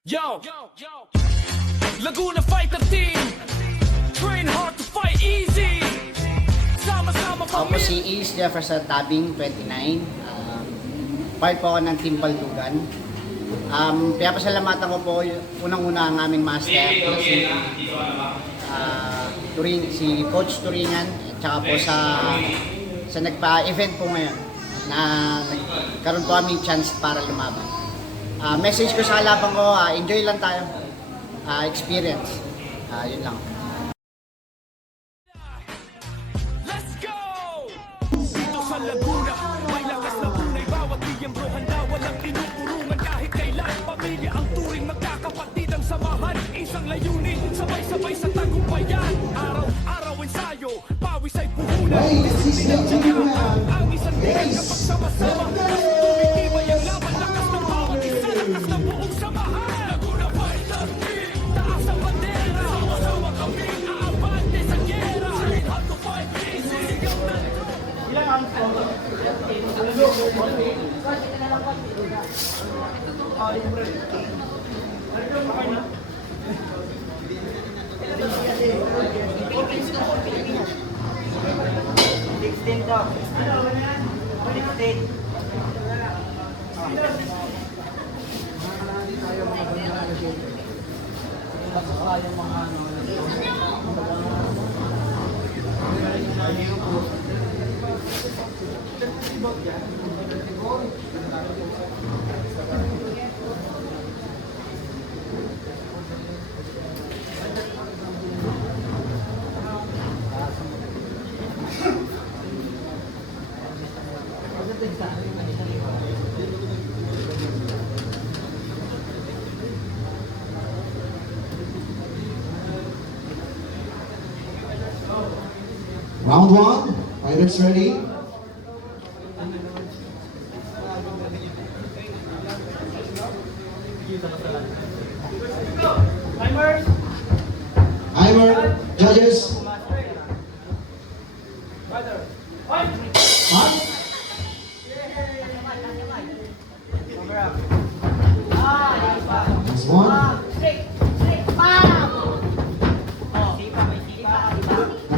Yo, Laguna Fighter Team, train hard to fight easy. Sama-sama Ako po si Is Jefferson Tabing, 29. Part po ako ng Team Baldugan. Kaya pasalamatan ko po unang-una ang aming master, si Coach Turingan, at saka po sa nagpa-event po ngayon na nagkaroon po kami chance para lumaban. Message ko sa kalaban ko, enjoy lang tayo. Experience. Yun lang. Let's go! Dito sa Laguna, may lakas na tunay. Bawat miyembro handa, walang tinupurungan. Kahit kailan, pamilya ang turing. Magkakapatid ang samahan. Isang layunin, sabay-sabay sa tagumpayan. Araw-araw ensayo, pawis ay puhunan. Ang isang tingin kapag sama-sama. Tumitibay ang laban, lakas ng bawat isa. Lakas ng buong samahan. Laguna Fighter Team, taas ang bandera. Sama-sama kami, aabante sa gera. How to fight easy. Sigaw na. Round one, pilots ready. Timer, judges. Hot. Next one.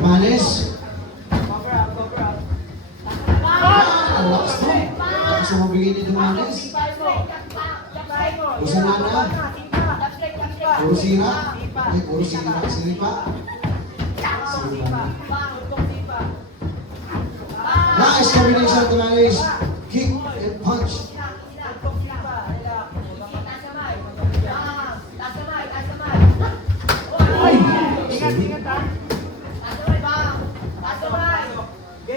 Manis. Lakas na mabigay ni Manis. Usanana. Puro sira. Ay, puro sira. Siripa. Nice combination to Manis. Kick and punch.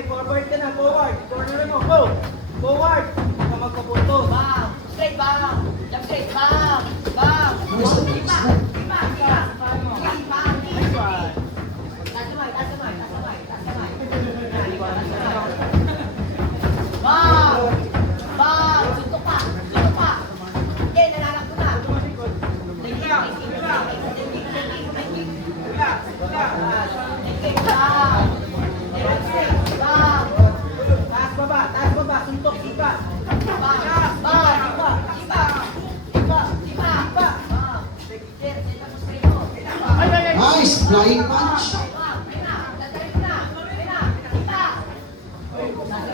Forward ka na, forward. Corner mo, go. Forward. Ka magpapunto. Bang! Straight bang! Jump straight bang! Bang! Nice. Ipa! Ipa! Ipa! Ipa! Taas kamay, taas kamay, taas kamay, taas kamay. Bang! Bang! Suntok pa! Suntok pa! Okay, nalalak ko na. Taas baba, suntok, ipa. Nice flying punch.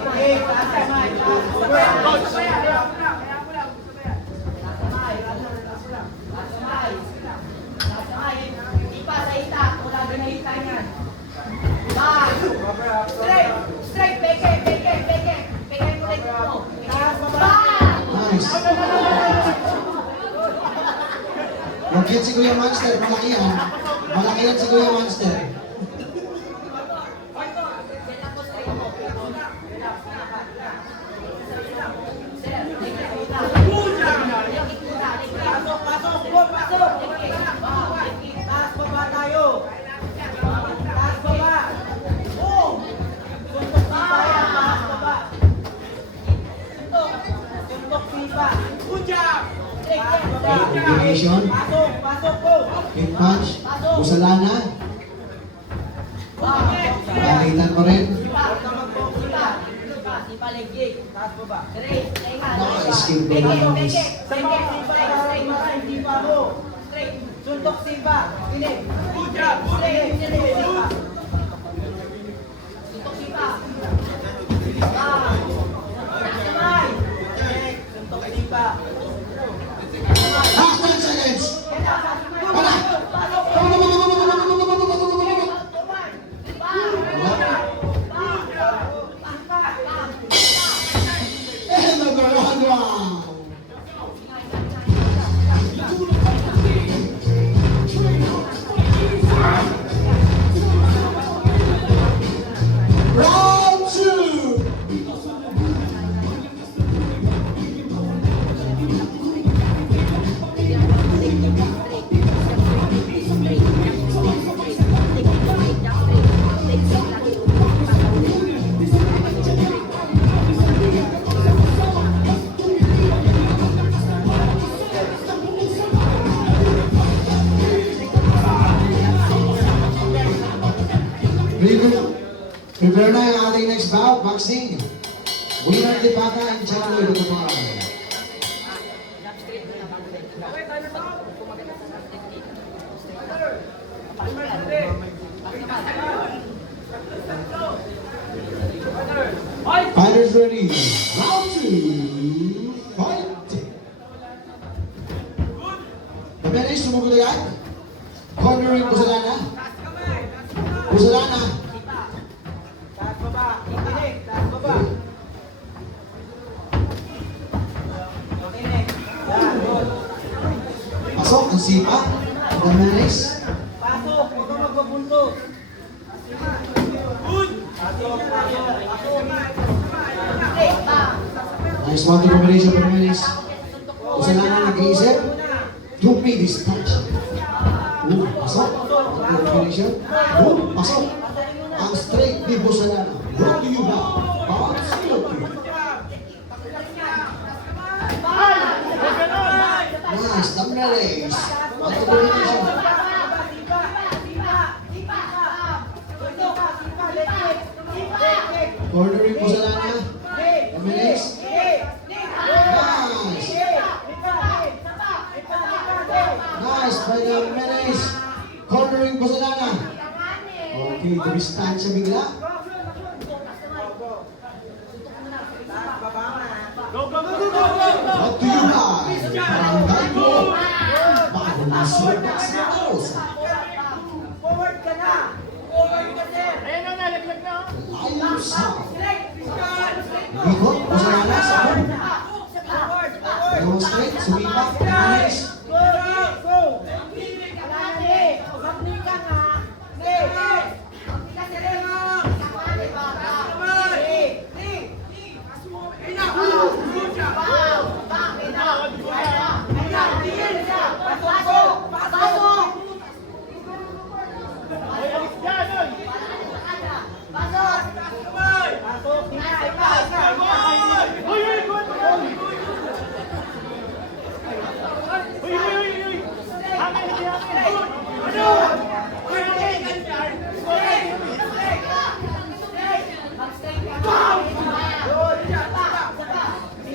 Okay, taas kamay, taas. Straight! Straight! Peke! Peke! Peke! Peke mo rin mo! Nice. Huwag yan si Kuya Monster, malaki yan. Malaki yan si Kuya Monster. Pasok, pasok, go, pasok. Taas baba tayo. Taas baba. Suntok pipa yan, taas baba. Suntok pipa. Taas baba. Combination. Pasok, pasok, go. Kick punch. Usalana. Palitan ko rin. Huwag ka mag-go. Sipa, leg kick. Taas baba. Straight. Tenga. Nice kick, Leg kick, nice. leg kick. Sa Leg mga kick. sipa, Straight, straight. sipa mo. Straight. Suntok sipa. Pinig. Good job. Straight. Pinig. Sipa. Suntok sipa. Ah. Kamay. Pinig. Suntok sipa. Last 10 seconds. Wala. And another round. Round 2. Prepare na yung ating next bout, boxing. Winner de Pata and Champion de Pata. Fighters ready. Round 2. Fight. Pabilis, sumugulo yan. Cornering Pusalana. Pusalana. Taas baba. Pinig. Taas baba. Pinig. Yan. Good. Pasok ang sipa. Damaris. Pasok. Huwag kang magbabuntot. Pasok. Pasok. Nice one to combination for Damaris. Pusalana nag-iisip. Don't make this touch. Pasok. Combination. Pasok. Ang straight ni Pusalana. Brought to you by Box Philippines. Nice, Damaris. One to combination. Cornering Pusalana. Damaris. Nice. Nice by Damaris. Cornering Pusalana. Okay, dumistansya bigla. Brought to you by Barangay Mo. Bago na Sopas na Osa. Forward ka na. Forward ka sir. Lion South. Bikot, Pusalana sa home. Forward. Forward. Go straight, sumipa, Damaris. Go. Go. Magni ka nga. Stay.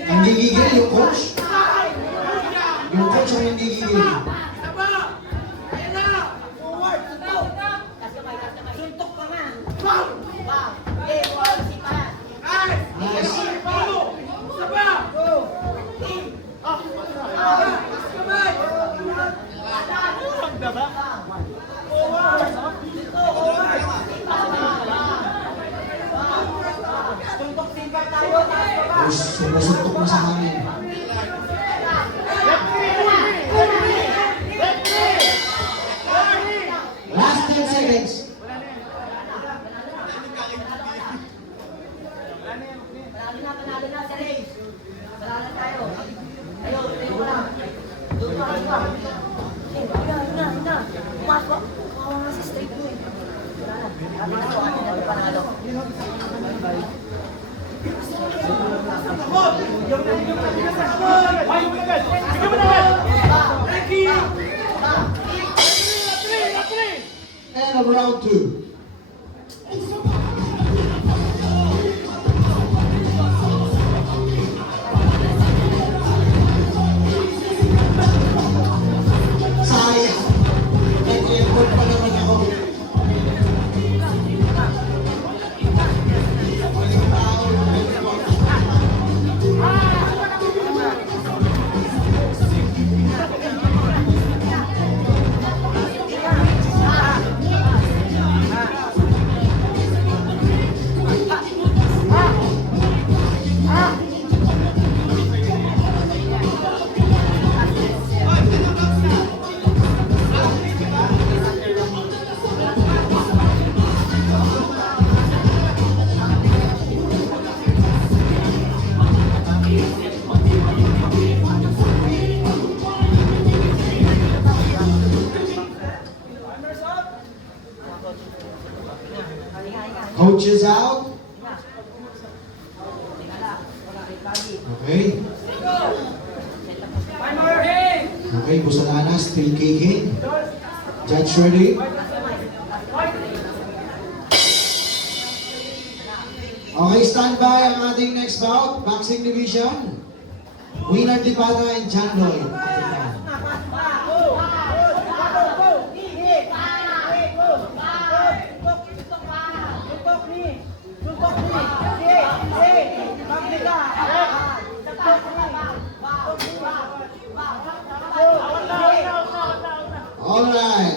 Ang gigigil yung coach. Yung coach ang nanggigigil. Forward. Suntok ka nga. Nice. Go. Suntok simba tayo. Taas baba. Sumusuntok na sa hangin. Last 10 seconds. Panalo na sa race. Panalo na tayo. Tayo mo lang. Doon ka lang. Hina. Pumasok. Kawawa nga si straight mo eh. Wala na. Sabi na ko, atin natin panalo. And of round 2. Coaches out. Okay. Okay, Busalana still kicking. Judge ready. Okay, stand by ang ating next bout. Boxing division. Winner Dipata and John Lloyd. Alright.